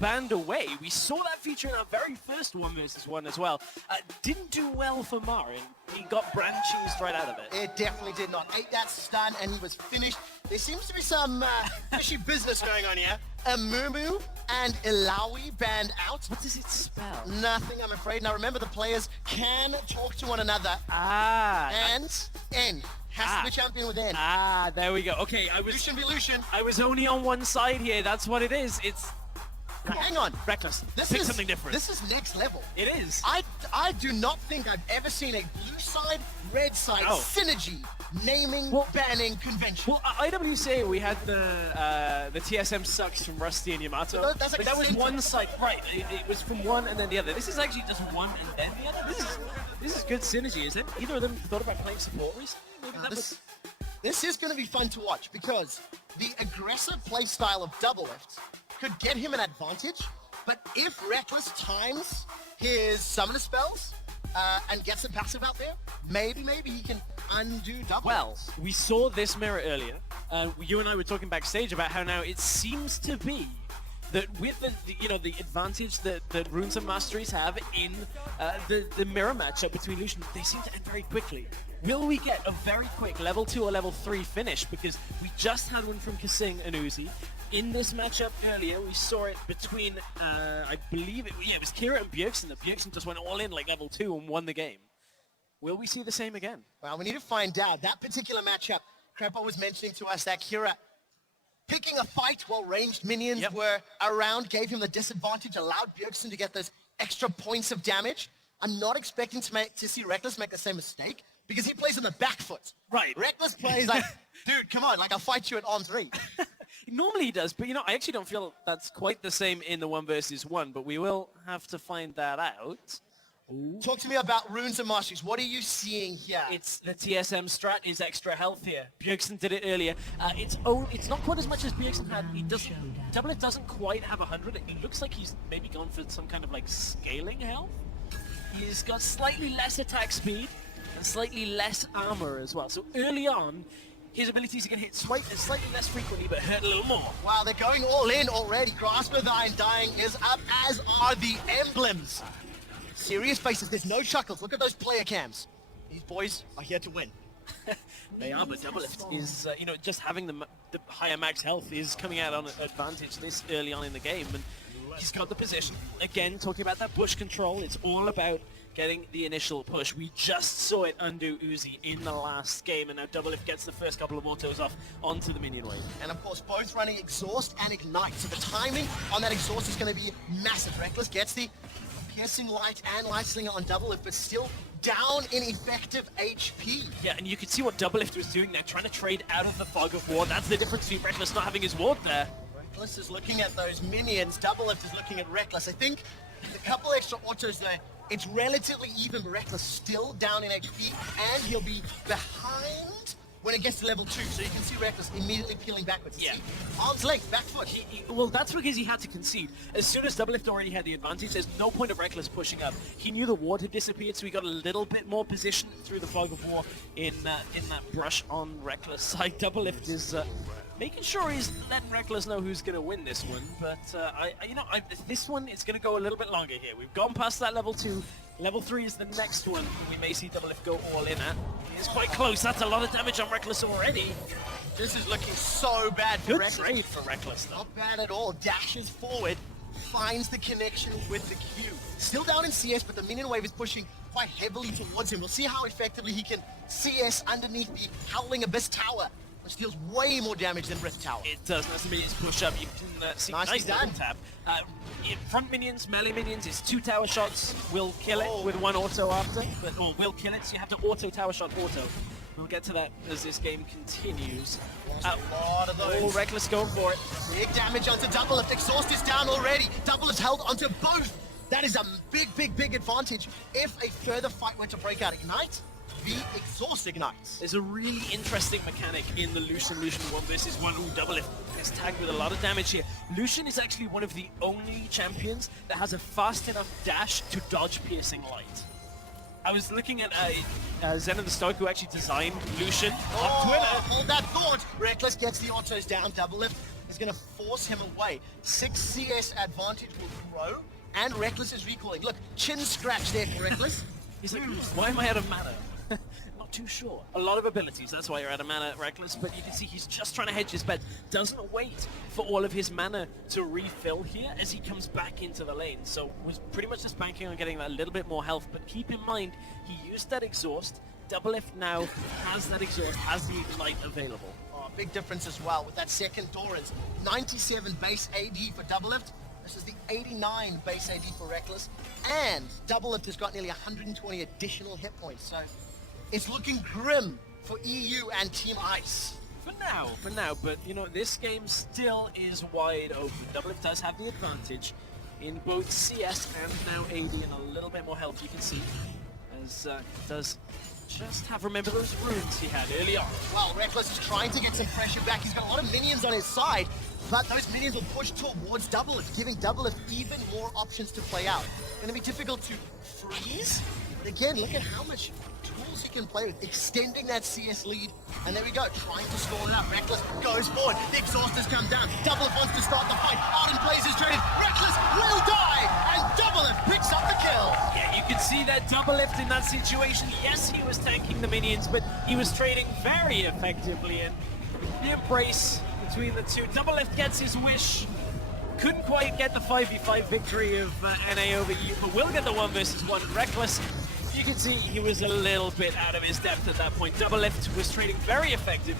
banned away. We saw that feature in our very first 1v1 as well. Didn't do well for Marin. He got brand cheesed right out of it. It definitely did not. Ate that stun and he was finished. There seems to be some fishy business going on here. Mumu and Ilawi banned out. What does it spell? Nothing, I'm afraid. Now remember, the players can talk to one another. And N has to be champion with N. There we go. Okay, Lucian v Lucian. I was only on one side here. That's what it is. It's... Hang on. Rekkles. Pick something different. This is next level. It is. I do not think I've ever seen a blue side, red side synergy naming, banning convention. Well, IWC, we had the TSM sucks from Rusty and Yamato. That's like that was one side, right? It was from one and then the other. This is actually just one and then the other. This is good synergy, isn't it? Either of them thought about playing support recently? Maybe this is going to be fun to watch because the aggressive playstyle of Double Lift could get him an advantage, but if Rekkles times his summoner spells and gets a passive out there, maybe he can undo Double. Well, we saw this mirror earlier. You and I were talking backstage about how now it seems to be that with the advantage that Runes and Masteries have in the mirror matchup between Lucian, they seem to end very quickly. Will we get a very quick level 2 or level 3 finish? Because we just had one from Kasing and Uzi. In this matchup earlier, we saw it between, I believe it was Kira and Bjergsen. The Bjergsen just went all in like level 2 and won the game. Will we see the same again? Well, we need to find out. That particular matchup, Crepo was mentioning to us that Kira picking a fight while ranged minions were around, gave him the disadvantage, allowed Bjergsen to get those extra points of damage. I'm not expecting to see Rekkles make the same mistake because he plays on the back foot. Right. Rekkles plays like, dude, come on, like I'll fight you at arm's reach. Normally he does, but I actually don't feel that's quite the same in the 1v1, but we will have to find that out. Ooh. Talk to me about Runes and Masteries. What are you seeing here? It's the TSM strat is extra health here. Bjergsen did it earlier. It's not quite as much as Bjergsen had. Double It doesn't quite have 100. It looks like he's maybe gone for some kind of like scaling health. He's got slightly less attack speed and slightly less armor as well. So early on, his abilities are going to hit slightly less frequently, but hurt a little more. Wow, they're going all in already. Grasp of the Undying is up, as are the emblems. Serious faces, there's no chuckles. Look at those player cams. These boys are here to win. They are, but Double Lift is, just having the higher max health is coming out on an advantage this early on in the game, and he's got the position. Again, talking about that push control, it's all about getting the initial push. We just saw it undo Uzi in the last game, and now Double Lift gets the first couple of autos off onto the minion wave. And of course, both running Exhaust and Ignite, so the timing on that Exhaust is going to be massive. Rekkles gets the Piercing Light and Light Slinger on Double Lift, but still down in effective HP. Yeah, and you could see what Double Lift was doing there, trying to trade out of the Fog of War. That's the difference between Rekkles not having his ward there. Rekkles is looking at those minions, Double Lift is looking at Rekkles. I think a couple extra autos there, it's relatively even, but Rekkles still down in HP, and he'll be behind when it gets to level 2, so you can see Rekkles immediately peeling backwards. Yeah. See, arm's length, back foot. Well, that's because he had to concede. As soon as Double Lift already had the advantage, there's no point of Rekkles pushing up. He knew the ward had disappeared, so he got a little bit more position through the Fog of War in that brush on Rekkles' side. Double Lift is making sure he's letting Rekkles know who's going to win this one, but this one is going to go a little bit longer here. We've gone past that level 2. Level 3 is the next one we may see Double Lift go all in at. It's quite close. That's a lot of damage on Rekkles already. This is looking so bad for Rekkles. Good trade for Rekkles, though. Not bad at all. Dashes forward, finds the connection with the Q. Still down in CS, but the minion wave is pushing quite heavily towards him. We'll see how effectively he can CS underneath the Howling Abyss Tower, which deals way more damage than Rift Tower. It does. That's the minions push up. You can see nice double tap. Front minions, melee minions, it's 2 tower shots. Will kill it with 1 auto after, or will kill it. So you have to auto tower shot auto. We'll get to that as this game continues. A lot of those. Oh, Rekkles going for it. Big damage onto Double Lift. Exhaust is down already. Double Lift held onto both. That is a big advantage. If a further fight were to break out, Ignite, the Exhaust ignites. There's a really interesting mechanic in the Lucian 1v1. Ooh, Double Lift is tagged with a lot of damage here. Lucian is actually one of the only champions that has a fast enough dash to dodge Piercing Light. I was looking at Zen and the Stoic, who actually designed Lucian on Twitter. Hold that thought. Rekkles gets the autos down. Double Lift is is going to force him away. 6 CS advantage will grow, and Rekkles is recalling. Look, chin scratch there for Rekkles. He's like, why am I out of mana? Not too sure. A lot of abilities, that's why you're out of mana, Rekkles, but you can see he's just trying to hedge his bet. Doesn't wait for all of his mana to refill here as he comes back into the lane. So was pretty much just banking on getting that little bit more health, but keep in mind, he used that exhaust. Doublelift now has that exhaust, has the ignite available. Oh, big difference as well with that second Doran's 97 base AD for Doublelift. This is the 89 base AD for Rekkles, and Doublelift has got nearly 120 additional hit points, so it's looking grim for EU and Team Ice. For now, but you know, this game still is wide open. Doublelift does have the advantage in both CS and now AD, and a little bit more health you can see, as does just have, remember those runes he had early on. Well, Rekkles is trying to get some pressure back. He's got a lot of minions on his side, but those minions will push towards Doublelift, giving Doublelift even more options to play out. Going to be difficult to freeze, but again, look at how much tools he can play with, extending that CS lead. And there we go, trying to stall it out. Rekkles goes forward, the exhaust has come down. Doublelift wants to start the fight. Out in plays is traded. Rekkles will die, and Doublelift picks up the kill. Yeah, you can see that Doublelift in that situation. Yes, he was tanking the minions, but he was trading very effectively, and the embrace between the two. Doublelift gets his wish. Couldn't quite get the 5v5 victory of NA over EU, but will get the 1 versus 1. Rekkles, you can see he was a little bit out of his depth at that point. Doublelift was trading very effective.